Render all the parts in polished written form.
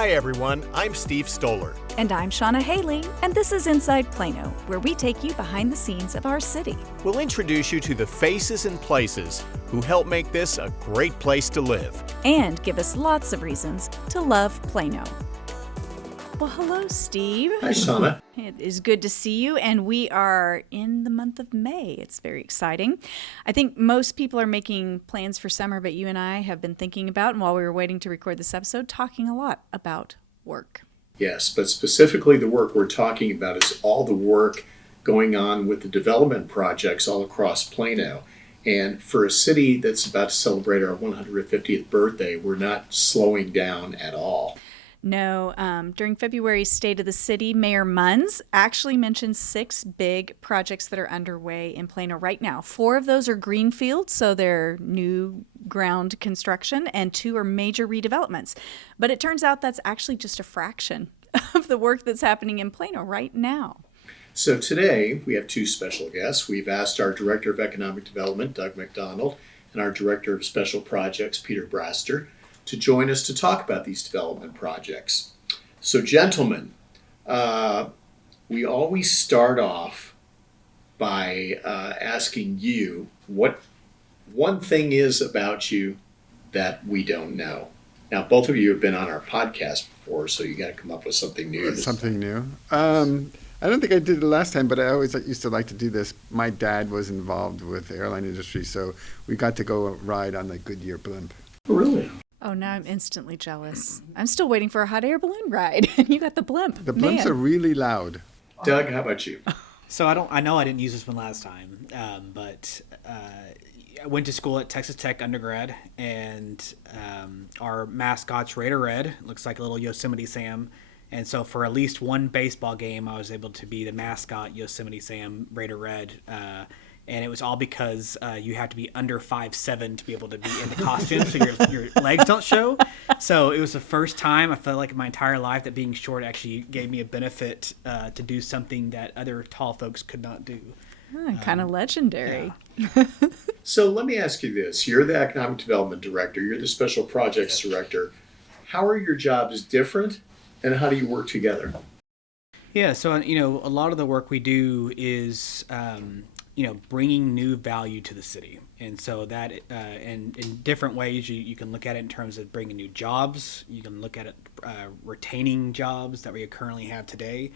Hi everyone, I'm Steve Stoller. And I'm Shauna Haley, and this is Inside Plano, where we take you behind the scenes of our city. We'll introduce you to the faces and places who help make this a great place to live. And give us lots of reasons to love Plano. Well, hello, Steve. Hi, Shauna. It is good to see you, and we are in the month of May. It's very exciting. I think most people are making plans for summer, but you and I have been thinking about, and while we were waiting to record this episode, talking a lot about work. Yes, but specifically the work we're talking about is all the work going on with the development projects all across Plano. And for a city that's about to celebrate our 150th birthday, we're not slowing down at all. No, during February's State of the City, Mayor Munns actually mentioned 6 big projects that are underway in Plano right now. 4 of those are greenfield, so they're new ground construction, and 2 are major redevelopments. But it turns out that's actually just a fraction of the work that's happening in Plano right now. So today we have 2 special guests. We've asked our Director of Economic Development, Doug McDonald, and our Director of Special Projects, Peter Braster, to join us to talk about these development projects. So gentlemen, we always start off by asking you what one thing is about you that we don't know. Now, both of you have been on our podcast before, so you got to come up with something new. Something new. I don't think I did it last time, but I always used to like to do this. My dad was involved with the airline industry, so we got to go ride on the Goodyear blimp. Really? Oh, now I'm instantly jealous. I'm still waiting for a hot air balloon ride. You got the blimp. The blimps are really loud. Doug, how about you? So I know I didn't use this one last time, but I went to school at Texas Tech undergrad, and our mascot's Raider Red. Looks like a little Yosemite Sam. And so for at least one baseball game, I was able to be the mascot, Yosemite Sam, Raider Red. And it was all because you have to be under 5'7" to be able to be in the costume, so your legs don't show. So it was the first time I felt like in my entire life that being short actually gave me a benefit to do something that other tall folks could not do. Kind of legendary. Yeah. So let me ask you this. You're the Economic Development Director. You're the Special Projects Director. How are your jobs different, and how do you work together? Yeah, so, a lot of the work we do is bringing new value to the city. And so that in different ways, you can look at it in terms of bringing new jobs. You can look at it retaining jobs that we currently have today.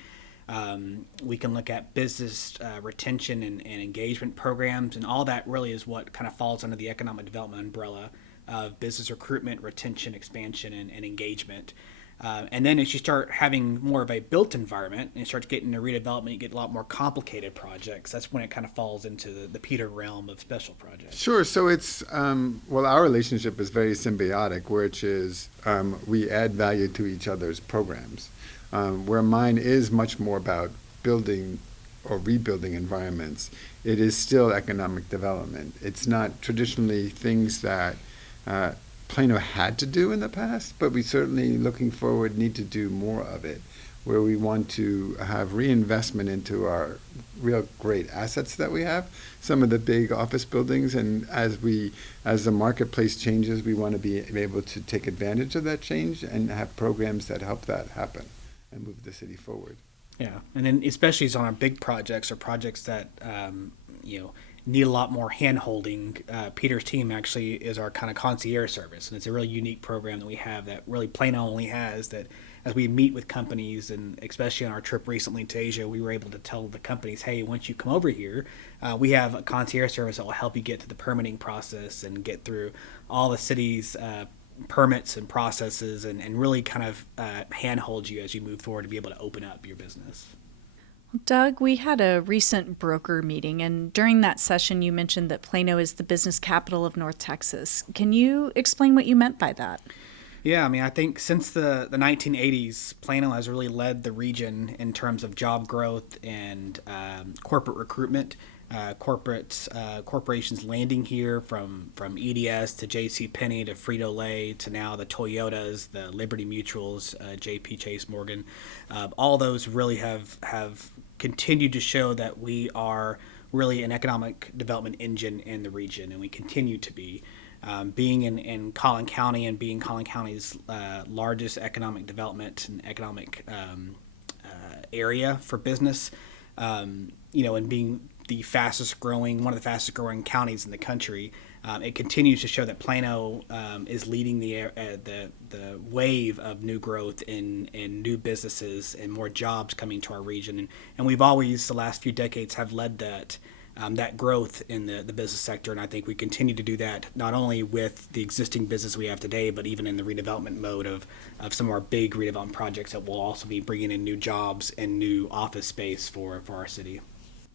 We can look at business retention and engagement programs, and all that really is what kind of falls under the economic development umbrella of business recruitment, retention, expansion, and engagement. And then as you start having more of a built environment and you start getting into redevelopment, you get a lot more complicated projects. That's when it kind of falls into the Peter realm of special projects. Sure. So it's, our relationship is very symbiotic, which is we add value to each other's programs, where mine is much more about building or rebuilding environments. It is still economic development. It's not traditionally things that Plano had to do in the past, but we certainly, looking forward, need to do more of it, where we want to have reinvestment into our real great assets that we have, some of the big office buildings, and as the marketplace changes, we want to be able to take advantage of that change and have programs that help that happen and move the city forward. Yeah, and then especially on our big projects or projects that need a lot more hand-holding. Peter's team actually is our kind of concierge service, and it's a really unique program that we have that really Plano only has, that as we meet with companies, and especially on our trip recently to Asia, we were able to tell the companies, hey, once you come over here, we have a concierge service that will help you get to the permitting process and get through all the city's permits and processes, and really kind of handhold you as you move forward to be able to open up your business. Doug, we had a recent broker meeting, and during that session you mentioned that Plano is the business capital of North Texas. Can you explain what you meant by that? Yeah, I think since the 1980s, Plano has really led the region in terms of job growth and corporate recruitment. Corporations landing here from EDS to JCPenney to Frito-Lay to now the Toyotas, the Liberty Mutuals, JP Chase Morgan. All those really have continued to show that we are really an economic development engine in the region, and we continue to be. being in Collin County and being Collin County's largest economic development and economic area for business, and being one of the fastest growing counties in the country, it continues to show that Plano is leading the wave of new growth in new businesses and more jobs coming to our region. And we've always, the last few decades, have led that growth in the business sector. And I think we continue to do that not only with the existing business we have today, but even in the redevelopment mode of some of our big redevelopment projects that will also be bringing in new jobs and new office space for our city.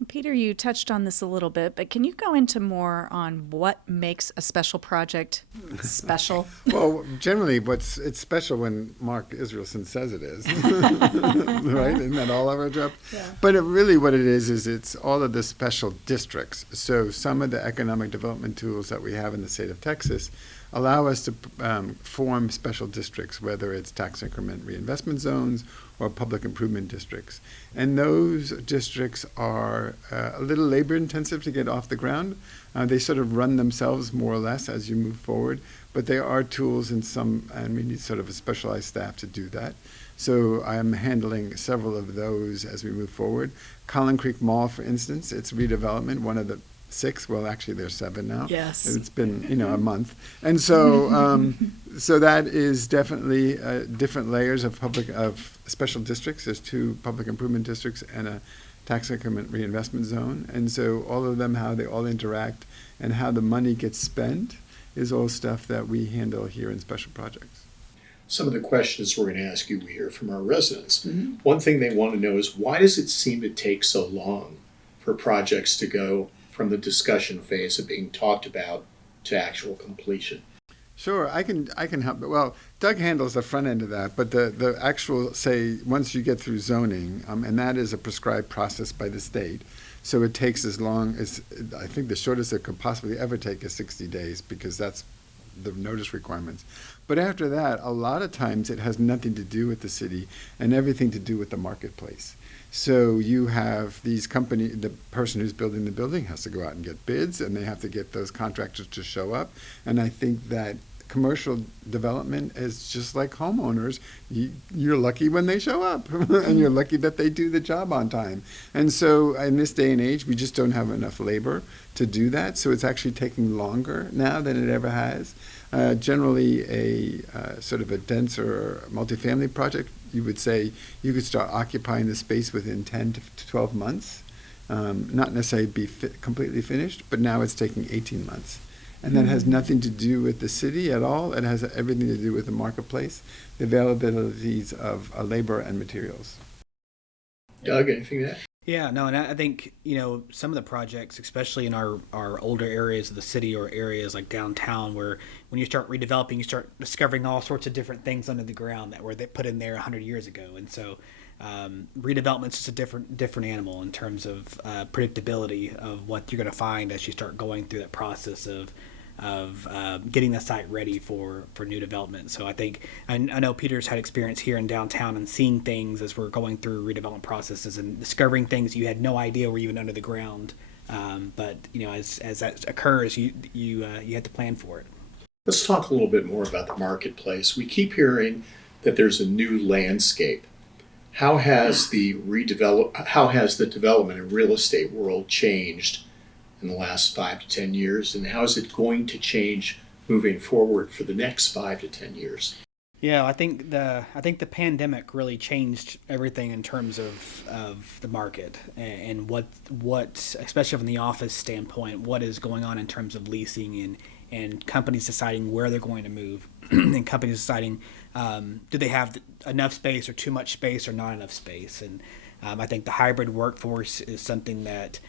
Peter, you touched on this a little bit, but can you go into more on what makes a special project special? Well, generally, it's special when Mark Israelson says it is, right? Isn't that all of our job? Yeah. But really what it is it's all of the special districts. So some of the economic development tools that we have in the state of Texas allow us to form special districts, whether it's tax increment reinvestment zones or public improvement districts. And those districts are a little labor intensive to get off the ground. They sort of run themselves more or less as you move forward, but they are tools and we need sort of a specialized staff to do that. So I'm handling several of those as we move forward. Collin Creek Mall, for instance, it's redevelopment, one of the 6, well, actually there's 7 now. Yes. It's been, a month. And so, so that is definitely different layers of special districts. There's 2 public improvement districts and a tax increment reinvestment zone. And so all of them, how they all interact and how the money gets spent is all stuff that we handle here in special projects. Some of the questions we're going to ask you, we hear from our residents. Mm-hmm. One thing they want to know is, why does it seem to take so long for projects to go from the discussion phase of being talked about to actual completion? Sure, I can help. Well, Doug handles the front end of that, but the actual, say, once you get through zoning, and that is a prescribed process by the state, so it takes as long as, I think the shortest it could possibly ever take is 60 days, because that's the notice requirements. But after that, a lot of times it has nothing to do with the city and everything to do with the marketplace. So you have these the person who's building the building has to go out and get bids, and they have to get those contractors to show up. And I think that commercial development is just like homeowners. You're lucky when they show up, and you're lucky that they do the job on time. And so in this day and age, we just don't have enough labor to do that. So it's actually taking longer now than it ever has. Generally, a sort of a denser multifamily project, you would say you could start occupying the space within 10 to 12 months. Not necessarily be completely finished, but now it's taking 18 months. And that has nothing to do with the city at all. It has everything to do with the marketplace, the availabilities of labor and materials. Doug, anything to add? Yeah, no, and I think, some of the projects, especially in our older areas of the city or areas like downtown, where when you start redeveloping, you start discovering all sorts of different things under the ground that were put in there 100 years ago. And so redevelopment's just a different animal in terms of predictability of what you're going to find as you start going through that process of getting the site ready for new development. So I think, I know Peter's had experience here in downtown and seeing things as we're going through redevelopment processes and discovering things you had no idea were even under the ground. But as that occurs, you have to plan for it. Let's talk a little bit more about the marketplace. We keep hearing that there's a new landscape. How has the development and real estate world changed in the last 5 to 10 years, and how is it going to change moving forward for the next 5 to 10 years? Yeah, I think the pandemic really changed everything in terms of the market and what especially from the office standpoint, what is going on in terms of leasing and companies deciding where they're going to move and companies deciding do they have enough space or too much space or not enough space. And I think the hybrid workforce is something that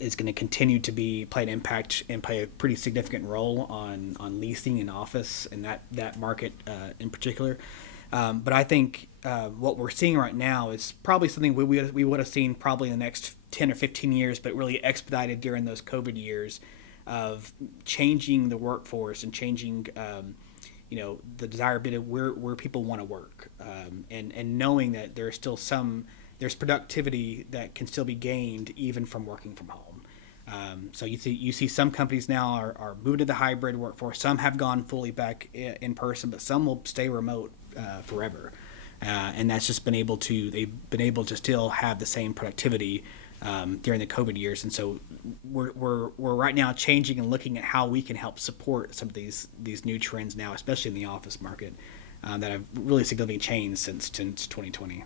is going to continue to play an impact and play a pretty significant role on leasing and office and that market in particular. But I think what we're seeing right now is probably something we would have seen probably in the next 10 or 15 years, but really expedited during those COVID years of changing the workforce and changing the desirability of where people want to work, and knowing that there's productivity that can still be gained even from working from home. So you see some companies now are moving to the hybrid workforce. Some have gone fully back in person, but some will stay remote forever. And that's just they've been able to still have the same productivity during the COVID years. And so we're right now changing and looking at how we can help support some of these new trends now, especially in the office market, that have really significantly changed since 2020.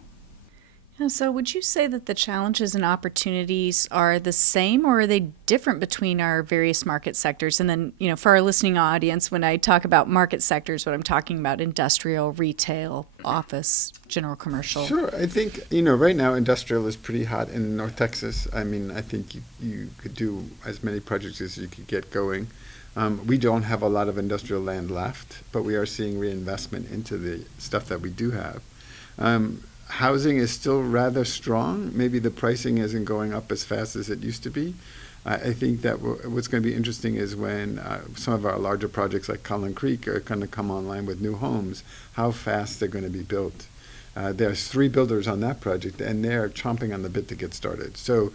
Yeah, so would you say that the challenges and opportunities are the same, or are they different between our various market sectors? And then, for our listening audience, when I talk about market sectors, what I'm talking about industrial, retail, office, general commercial. Sure. I think, right now industrial is pretty hot in North Texas. I mean, I think you could do as many projects as you could get going. We don't have a lot of industrial land left, but we are seeing reinvestment into the stuff that we do have. Housing is still rather strong. Maybe the pricing isn't going up as fast as it used to be. I think that what's going to be interesting is when some of our larger projects like Collin Creek are going to come online with new homes, how fast they're going to be built. There's 3 builders on that project, and they're chomping on the bit to get started. So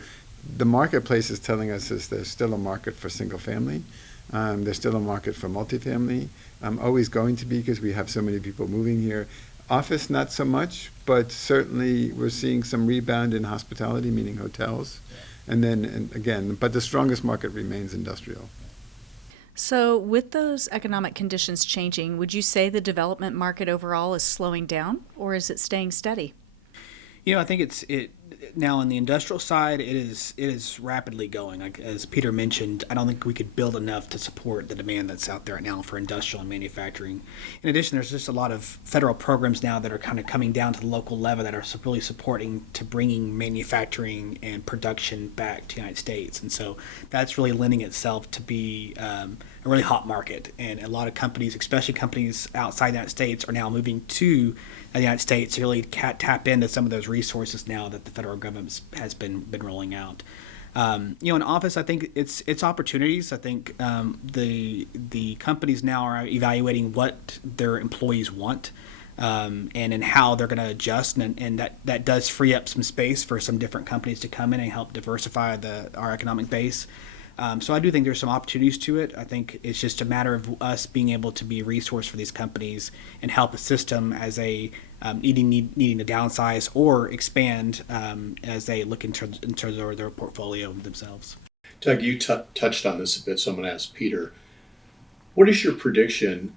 the marketplace is telling us there's still a market for single family. There's still a market for multifamily. Always going to be, because we have so many people moving here. Office, not so much, but certainly we're seeing some rebound in hospitality, meaning hotels. And again, but the strongest market remains industrial. So with those economic conditions changing, would you say the development market overall is slowing down, or is it staying steady? I think it now on the industrial side, it is rapidly going. Like, as Peter mentioned, I don't think we could build enough to support the demand that's out there right now for industrial and manufacturing. In addition, there's just a lot of federal programs now that are kind of coming down to the local level that are really supporting to bringing manufacturing and production back to the United States. And so that's really lending itself to be a really hot market. And a lot of companies, especially companies outside the United States, are now moving to the United States to really tap into some of those resources now that the federal government has been rolling out. In office, I think it's opportunities. I think the companies now are evaluating what their employees want, and in how they're going to adjust, and that does free up some space for some different companies to come in and help diversify our economic base. So I do think there's some opportunities to it. I think it's just a matter of us being able to be a resource for these companies and help assist them as they needing to downsize or expand as they look in terms of their portfolio themselves. Doug, you touched on this a bit, so I'm going to ask Peter. What is your prediction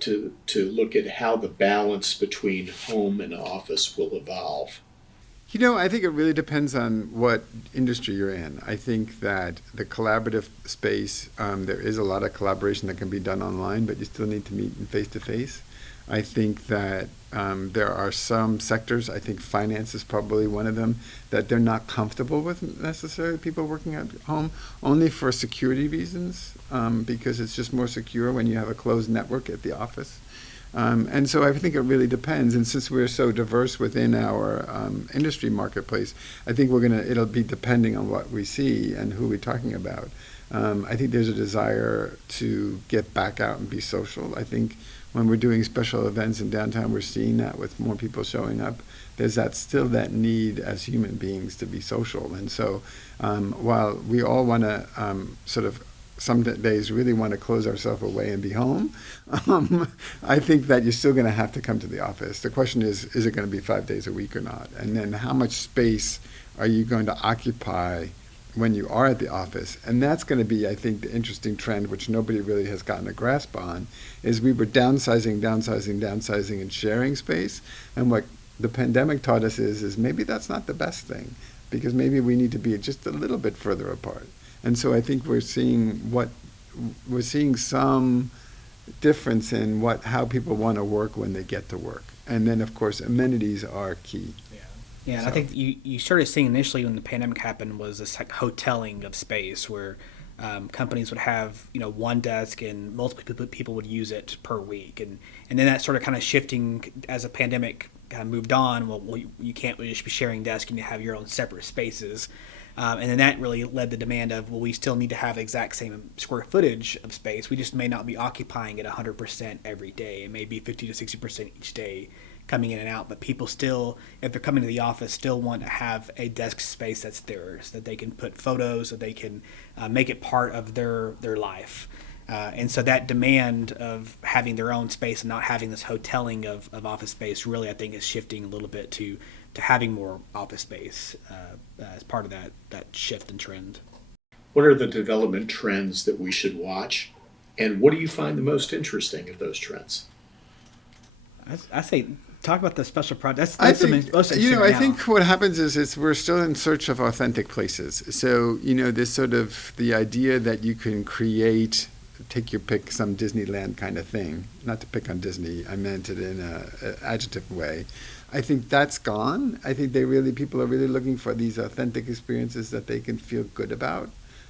to look at how the balance between home and office will evolve? I think it really depends on what industry you're in. I think that the collaborative space, there is a lot of collaboration that can be done online, but you still need to meet face-to-face. I think that there are some sectors, I think finance is probably one of them, that they're not comfortable with necessarily people working at home, only for security reasons, because it's just more secure when you have a closed network at the office. And so I think it really depends. And since we're so diverse within our industry marketplace, I think it'll be depending on what we see and who we're talking about. I think there's a desire to get back out and be social. I think when we're doing special events in downtown, we're seeing that with more people showing up. There's still that need as human beings to be social. And so while we all want to some days really want to close ourselves away and be home, I think that you're still going to have to come to the office. The question is it going to be 5 days a week or not? And then how much space are you going to occupy when you are at the office? And that's going to be, I think, the interesting trend, which nobody really has gotten a grasp on, is we were downsizing and sharing space. And what the pandemic taught us is maybe that's not the best thing, because maybe we need to be just a little bit further apart. And so I think we're seeing some difference in how people want to work when they get to work. And then, of course, amenities are key. Yeah, and I think you started seeing initially when the pandemic happened was this hoteling of space where companies would have one desk and multiple people would use it per week, and then that started kind of shifting as the pandemic kind of moved on. Well, you can't really just be sharing desks, and you have your own separate spaces. And then that really led the demand of, we still need to have the exact same square footage of space. We just may not be occupying it 100% every day. It may be 50 to 60% each day, coming in and out, but people still, if they're coming to the office, still want to have a desk space that's theirs, that they can put photos, that they can make it part of their life. And so that demand of having their own space and not having this hoteling of office space really, I think, is shifting a little bit to having more office space as part of that shift and trend. What are the development trends that we should watch? And what do you find the most interesting of those trends? I say talk about the special projects. I think, I think what happens is we're still in search of authentic places. So, this sort of the idea that you can create, take your pick, some Disneyland kind of thing. Not to pick on Disney, I meant it in an adjective way. I think that's gone. I think people are really looking for these authentic experiences that they can feel good about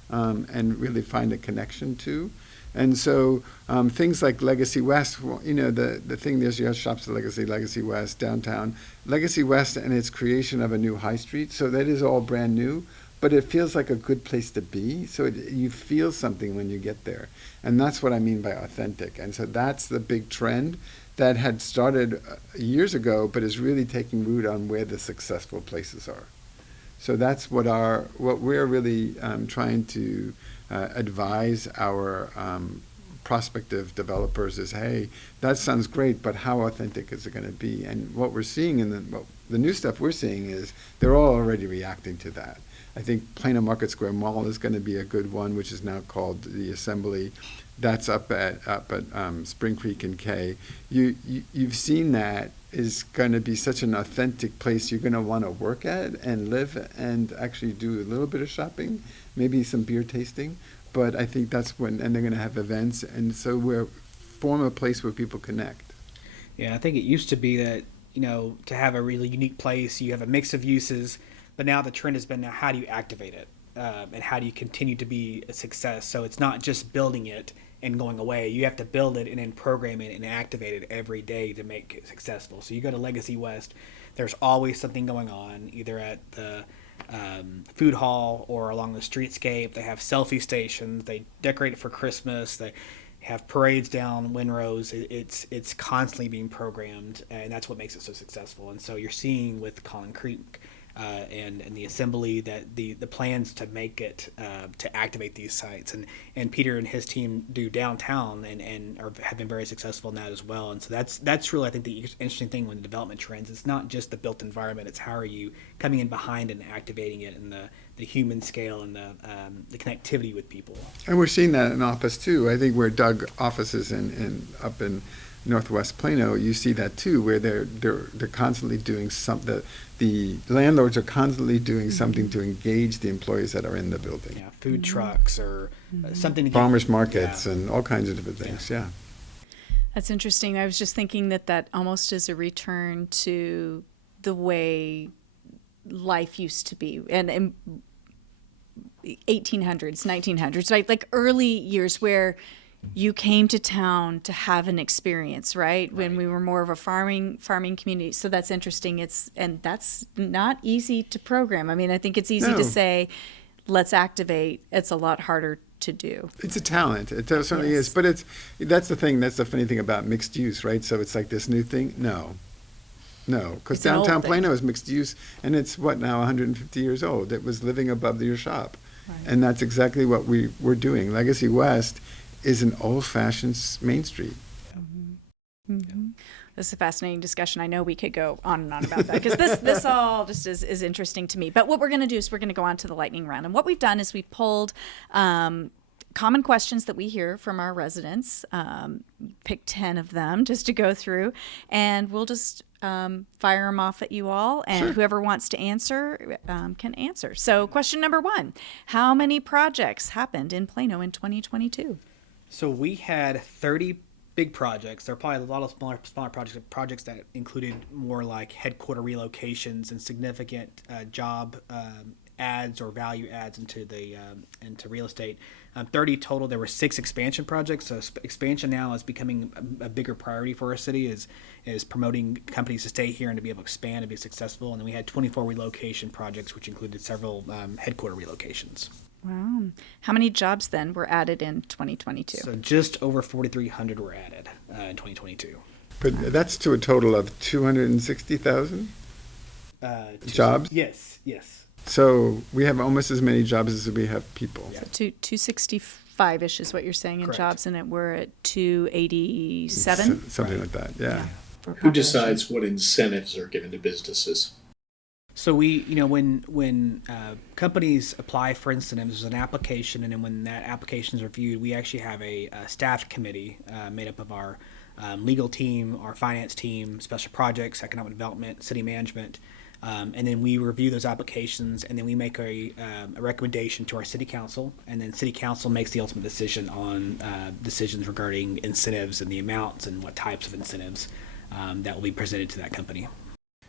and really find a connection to. And so things like Legacy West, the thing there's your shops at Legacy West, downtown. Legacy West and its creation of a new high street. So that is all brand new, but it feels like a good place to be. So you feel something when you get there. And that's what I mean by authentic. And so that's the big trend that had started years ago, but is really taking root on where the successful places are. So that's what we're really trying to advise our prospective developers is, hey, that sounds great, but how authentic is it going to be? And what we're seeing in the new stuff we're seeing is they're all already reacting to that. I think Plano Market Square Mall is going to be a good one, which is now called the Assembly. That's up at Spring Creek and K. You've seen that is going to be such an authentic place you're going to want to work at and live and actually do a little bit of shopping, maybe some beer tasting. But I think that's and they're going to have events, and so we're form a place where people connect. Yeah, I think it used to be that, to have a really unique place, you have a mix of uses, but now the trend has been now how do you activate it and how do you continue to be a success? So it's not just building it and going away. You have to build it and then program it and activate it every day to make it successful. So you go to Legacy West, there's always something going on, either at the food hall or along the streetscape. They have selfie stations. They decorate it for Christmas. They have parades down Windrose. It's constantly being programmed, and that's what makes it so successful. And so you're seeing with Collin Creek and the Assembly that the plans to make it to activate these sites, and Peter and his team do downtown and have been very successful in that as well. And so that's really, I think, the interesting thing when the development trends. It's not just the built environment, it's how are you coming in behind and activating it, and the human scale and the connectivity with people. And we're seeing that in office too. I think where Doug offices up in Northwest Plano, you see that too, where they're constantly doing something. The landlords are constantly doing something to engage the employees that are in the building. Yeah, food trucks or something. Farmers markets and all kinds of different things. Yeah. That's interesting. I was just thinking that almost is a return to the way life used to be, and 1800s, 1900s, right? Like early years where you came to town to have an experience, right? When we were more of a farming community. So that's interesting. And that's not easy to program. I mean, I think it's easy to say, let's activate. It's a lot harder to do. It's a talent. It certainly is. But that's the thing. That's the funny thing about mixed use, right? So it's like this new thing. No, because downtown Plano is mixed use, and it's now 150 years old. It was living above your shop, and that's exactly what we're doing. Legacy West is an old-fashioned Main Street. Mm-hmm. Mm-hmm. This is a fascinating discussion. I know we could go on and on about that because this all just is interesting to me. But what we're going to do is we're going to go on to the lightning round. And what we've done is we've pulled common questions that we hear from our residents, pick 10 of them just to go through, and we'll just fire them off at you all, and whoever wants to answer can answer. So question number 1, how many projects happened in Plano in 2022? So we had 30 big projects. There are probably a lot of smaller projects that included more like headquarter relocations and significant job adds or value adds into real estate. 30 total. There were 6 expansion projects. So expansion now is becoming a bigger priority for our city. Is promoting companies to stay here and to be able to expand and be successful. And then we had 24 relocation projects, which included several headquarter relocations. Wow. How many jobs then were added in 2022? So just over 4,300 were added in 2022. But that's to a total of 260,000 jobs? Yes. So we have almost as many jobs as we have people. Yeah. So 265-ish is what you're saying in Correct. jobs, and we're at 287 Something like that, yeah. for Who population. decides what incentives are given to businesses? So we, when companies apply for incentives, there's an application, and then when that application is reviewed, we actually have a staff committee made up of our legal team, our finance team, special projects, economic development, city management, and then we review those applications, and then we make a recommendation to our city council, and then city council makes the ultimate decision on decisions regarding incentives and the amounts and what types of incentives that will be presented to that company.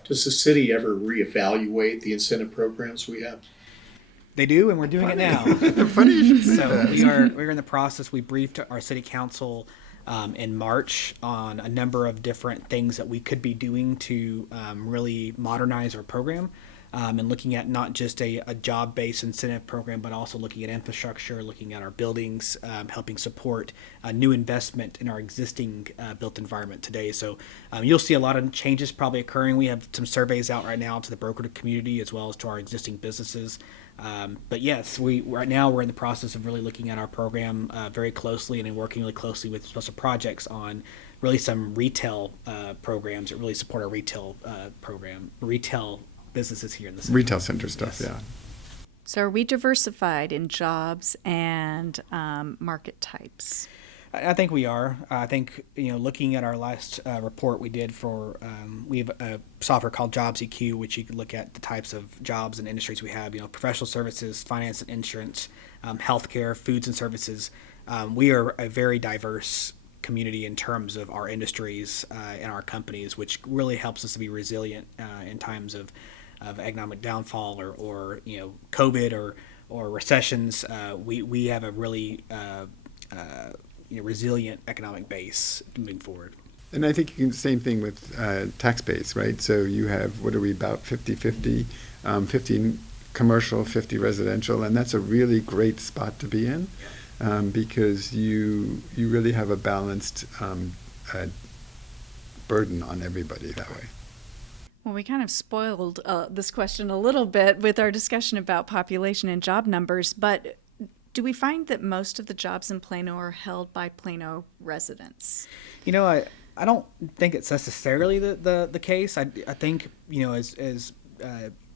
Does the city ever reevaluate the incentive programs we have? They do, and we're doing it now. Funny you should say So that. we're in the process. We briefed our city council in March on a number of different things that we could be doing to really modernize our program, and looking at not just a job-based incentive program, but also looking at infrastructure, looking at our buildings, helping support new investment in our existing built environment today. So you'll see a lot of changes probably occurring. We have some surveys out right now to the broker community as well as to our existing businesses. But yes, right now we're in the process of really looking at our program very closely, and then working really closely with special projects on really some retail programs that really support our retail businesses here in the city. Retail center stuff, Yes. yeah. So are we diversified in jobs and market types? I think we are. I think, looking at our last report we did for, we have a software called Jobs EQ, which you can look at the types of jobs and industries we have, professional services, finance and insurance, healthcare, foods and services. We are a very diverse community in terms of our industries and our companies, which really helps us to be resilient in times of economic downfall or COVID or recessions. We have a really resilient economic base moving forward. And I think you can, same thing with tax base, right? So you have, what are we, about 50-50, 50 commercial, 50 residential, and that's a really great spot to be in, because you really have a balanced burden on everybody that way. Well, we kind of spoiled this question a little bit with our discussion about population and job numbers, but do we find that most of the jobs in Plano are held by Plano residents? I don't think it's necessarily the case. I think, as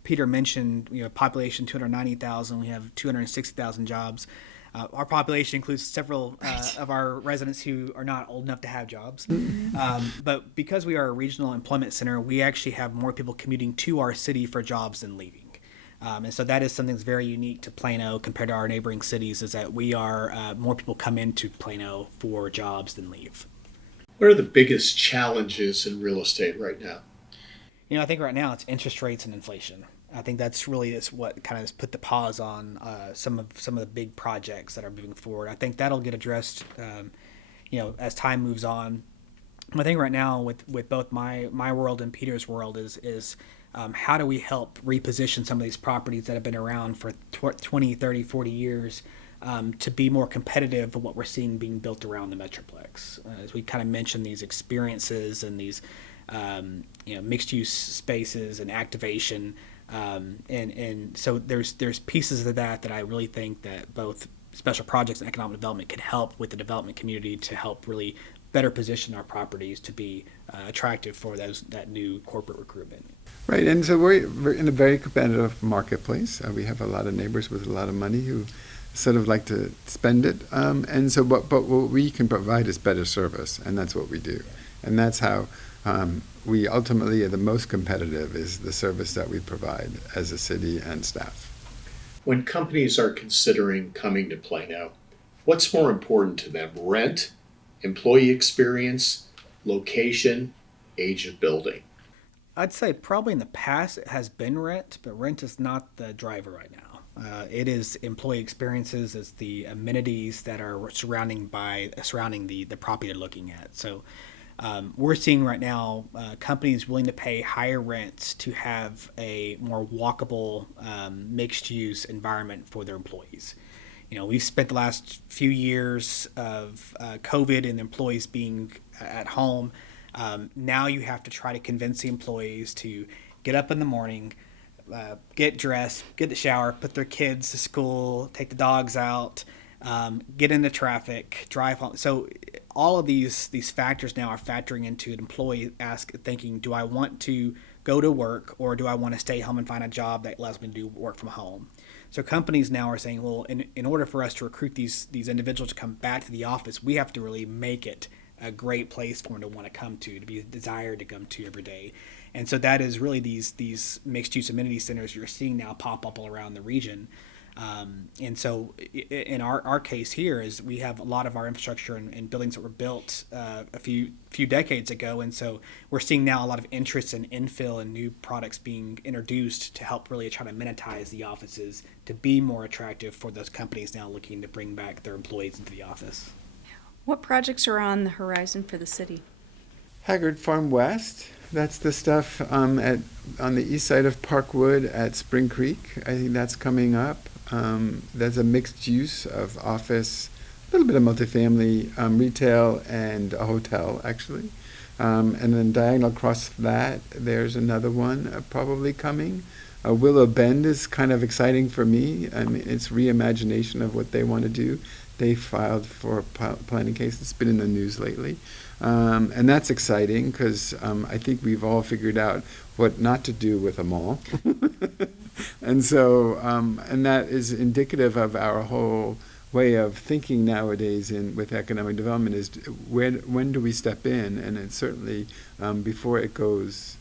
Peter mentioned, population 290,000, we have 260,000 jobs. Our population includes several of our residents who are not old enough to have jobs. But because we are a regional employment center, we actually have more people commuting to our city for jobs than leaving. And so that is something that's very unique to Plano compared to our neighboring cities, is that we are more people come into Plano for jobs than leave. What are the biggest challenges in real estate right now? I think right now it's interest rates and inflation. I think that's really what kind of has put the pause on some of the big projects that are moving forward. I think that'll get addressed, as time moves on. I think right now with both my world and Peter's world is how do we help reposition some of these properties that have been around for 20, 30, 40 years to be more competitive with what we're seeing being built around the Metroplex. As we kind of mentioned, these experiences and these mixed-use spaces and activation. And so there's pieces of that I really think that both special projects and economic development could help with the development community to help really better position our properties to be attractive for that new corporate recruitment. Right, and so we're in a very competitive marketplace. We have a lot of neighbors with a lot of money who sort of like to spend it, and so but what we can provide is better service, and that's what we do, and that's how we ultimately are the most competitive, is the service that we provide as a city and staff. When companies are considering coming to Plano, what's more important to them? Rent, employee experience, location, age of building? I'd say probably in the past it has been rent, but rent is not the driver right now. It is employee experiences, it's the amenities that are surrounding the property they're looking at. So we're seeing right now companies willing to pay higher rents to have a more walkable, mixed-use environment for their employees. We've spent the last few years of COVID and employees being at home. Now you have to try to convince the employees to get up in the morning, get dressed, get the shower, put their kids to school, take the dogs out, get into traffic, drive home. So all of these factors now are factoring into an employee thinking, do I want to go to work or do I want to stay home and find a job that allows me to do work from home? So companies now are saying, well, in order for us to recruit these individuals to come back to the office, we have to really make it a great place for them to want to come to be desired to come to every day. And so that is really these mixed-use amenity centers you're seeing now pop up all around the region. And so in our case here is we have a lot of our infrastructure and buildings that were built a few decades ago. And so we're seeing now a lot of interest in infill and new products being introduced to help really try to amenitize the offices to be more attractive for those companies now looking to bring back their employees into the office. What projects are on the horizon for the city? Haggard Farm West, that's the stuff on the east side of Parkwood at Spring Creek. I think that's coming up. There's a mixed use of office, a little bit of multifamily, retail, and a hotel, actually. And then diagonal across that, there's another one probably coming. Willow Bend is kind of exciting for me. I mean, it's reimagination of what they want to do. They filed for a planning case. It's been in the news lately. And that's exciting because I think we've all figured out what not to do with a mall. And so, and that is indicative of our whole way of thinking nowadays with economic development is when do we step in? And it's certainly before it goes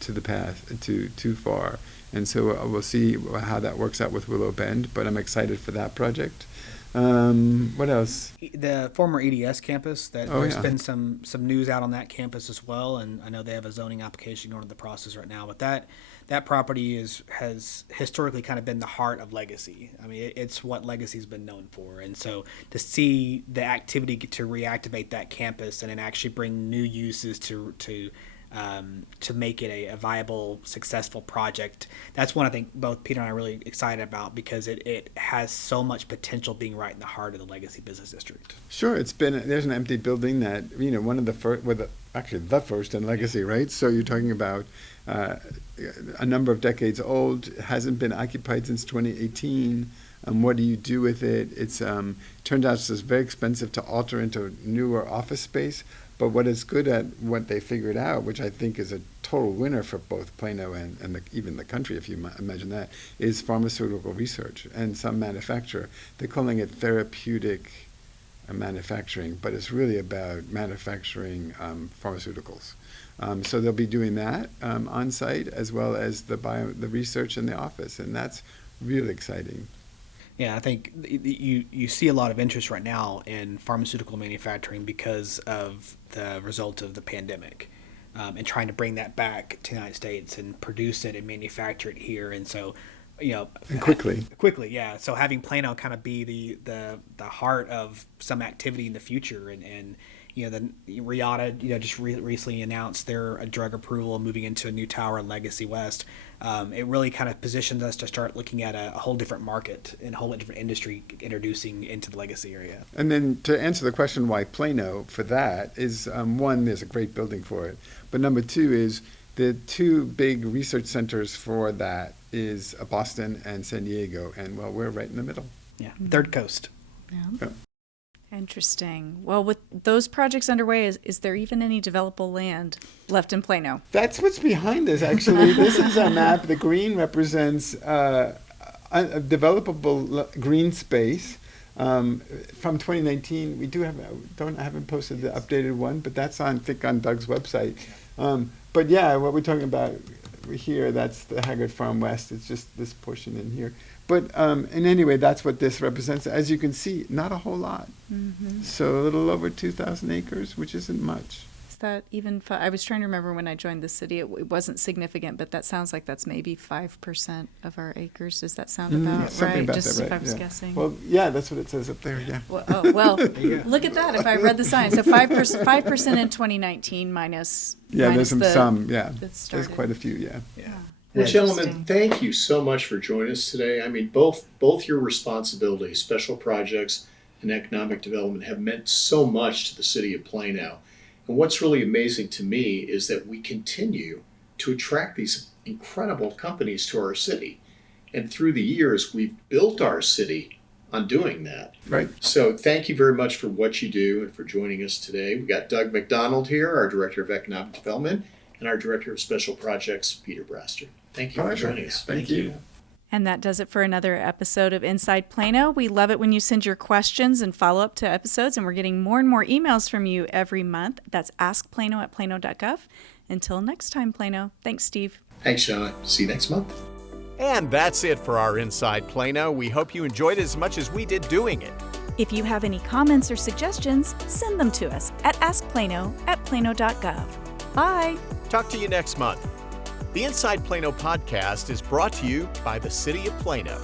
to the path too far. And so we'll see how that works out with Willow Bend, but I'm excited for that project. What else? The former EDS campus, there's yeah. been some news out on that campus as well, and I know they have a zoning application going through the process right now. But that property has historically kind of been the heart of Legacy. I mean, it's what Legacy's been known for, and so to see the activity to reactivate that campus and then actually bring new uses to make it a viable, successful project. That's one I think both Peter and I are really excited about because it has so much potential being right in the heart of the Legacy Business District. Sure, there's an empty building that, one of the first, actually the first in Legacy, right? So you're talking about a number of decades old, hasn't been occupied since 2018. What do you do with it? It's turned out it's very expensive to alter into newer office space. But what is good at what they figured out, which I think is a total winner for both Plano and even the country, if you imagine that, is pharmaceutical research and some manufacturer. They're calling it therapeutic manufacturing, but it's really about manufacturing pharmaceuticals. So they'll be doing that on site as well as the research in the office, and that's really exciting. Yeah, I think you see a lot of interest right now in pharmaceutical manufacturing because of the result of the pandemic and trying to bring that back to the United States and produce it and manufacture it here. And so, and quickly, yeah. So having Plano kind of be the heart of some activity in the future and the Riata, just recently announced their drug approval moving into a new tower in Legacy West. It really kind of positions us to start looking at a whole different market and a whole different industry introducing into the Legacy area. And then to answer the question why Plano for that is, one, there's a great building for it. But number two is the two big research centers for that is Boston and San Diego. And, well, we're right in the middle. Yeah, Third Coast. Yeah. Yeah. Interesting. Well, with those projects underway, is there even any developable land left in Plano? That's what's behind this, actually. This is a map. The green represents a developable green space. From 2019, I haven't posted the updated one, but that's on Doug's website. But yeah, what we're talking about here, that's the Haggard Farm West. It's just this portion in here. But in any way, that's what this represents. As you can see, not a whole lot. Mm-hmm. So a little over 2,000 acres, which isn't much. Is that even, I was trying to remember when I joined the city, it wasn't significant, but that sounds like that's maybe 5% of our acres. Does that sound about something right? About Just that, if right? I was Yeah. guessing. Well, yeah, that's what it says up there, yeah. Well, look at that. If I read the sign. So 5% in 2019 minus. Yeah, minus there's some, yeah. Started. There's quite a few, yeah. Yeah. Well, gentlemen, thank you so much for joining us today. I mean, both your responsibilities, special projects and economic development, have meant so much to the city of Plano. And what's really amazing to me is that we continue to attract these incredible companies to our city. And through the years, we've built our city on doing that. Right. So thank you very much for what you do and for joining us today. We got Doug McDonald here, our Director of Economic Development, and our Director of Special Projects, Peter Braster. Thank you for joining us. Thank you. And that does it for another episode of Inside Plano. We love it when you send your questions and follow up to episodes, and we're getting more and more emails from you every month. That's askplano@plano.gov. Until next time, Plano. Thanks, Steve. Thanks, Shauna. See you next month. And that's it for our Inside Plano. We hope you enjoyed it as much as we did doing it. If you have any comments or suggestions, send them to us at askplano@plano.gov. Bye. Talk to you next month. The Inside Plano podcast is brought to you by the City of Plano.